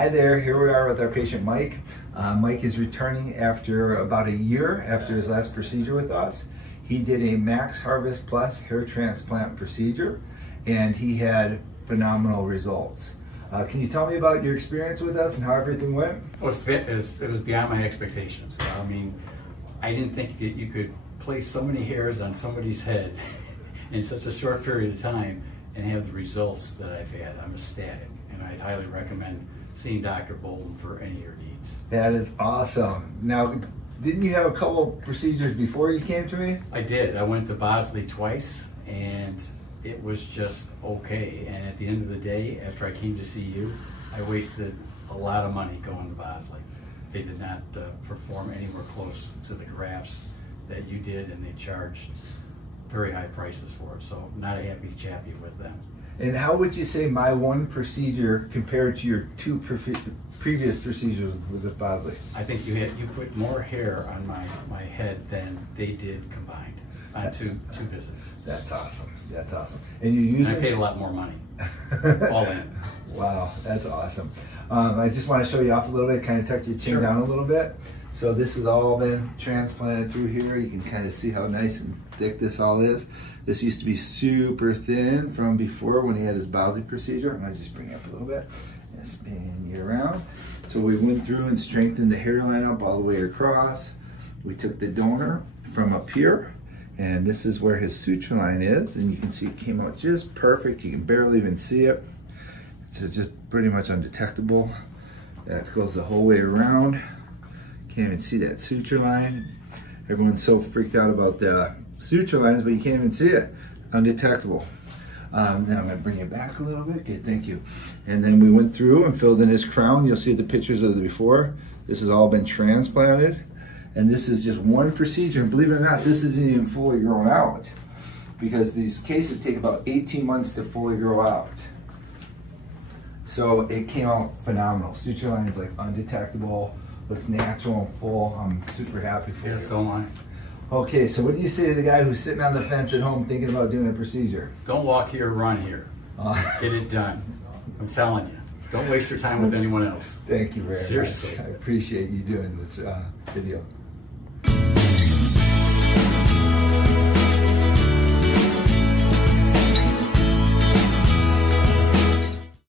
Hi there, here we are with our patient Mike. Mike is returning after about a year after his last procedure with us. He did a MaxHarvest Plus hair transplant procedure and he had phenomenal results. Can you tell me about your experience with us and how everything went? It was beyond my expectations. I mean, I didn't think that you could place so many hairs on somebody's head in such a short period of time and have the results that I've had. I'm ecstatic, and I'd highly recommend seeing Dr. Bolton for any of your needs. That is awesome. Now, didn't you have a couple procedures before you came to me? I did. I went to Bosley twice, and it was just okay. And at the end of the day, after I came to see you, I wasted a lot of money going to Bosley. They did not perform anywhere close to the grafts that you did, and they charged very high prices for it. So not a happy chappy with them. And how would you say my one procedure compared to your two previous procedures with Bosley? I think you put more hair on my head than they did combined on two visits. That's awesome. That's awesome. And you usually I paid a lot more money, all in. Wow, that's awesome. I just want to show you off a little bit, kind of tuck your chin Sure. down a little bit. So this has all been transplanted through here. You can kind of see how nice and thick this all is. This used to be super thin from before when he had his Bosley procedure. I'm going to just bring it up a little bit and spin it around. So we went through and strengthened the hairline up all the way across. We took the donor from up here, and this is where his suture line is, and you can see it came out just perfect. You can barely even see it. It's just pretty much undetectable. That goes the whole way around. Can't even see that suture line. Everyone's so freaked out about the suture lines, but you can't even see it. Undetectable. Then I'm gonna bring it back a little bit. Okay, thank you. And then we went through and filled in his crown. You'll see the pictures of the before. This has all been transplanted. And this is just one procedure. And believe it or not, this isn't even fully grown out, because these cases take about 18 months to fully grow out. So it came out phenomenal. Suture line's like undetectable, looks natural and full. I'm super happy for you. Yeah, so am I. Okay, so what do you say to the guy who's sitting on the fence at home thinking about doing a procedure? Don't walk here, run here. Get it done. I'm telling you. Don't waste your time with anyone else. Thank you very Seriously. much. I appreciate you doing this video.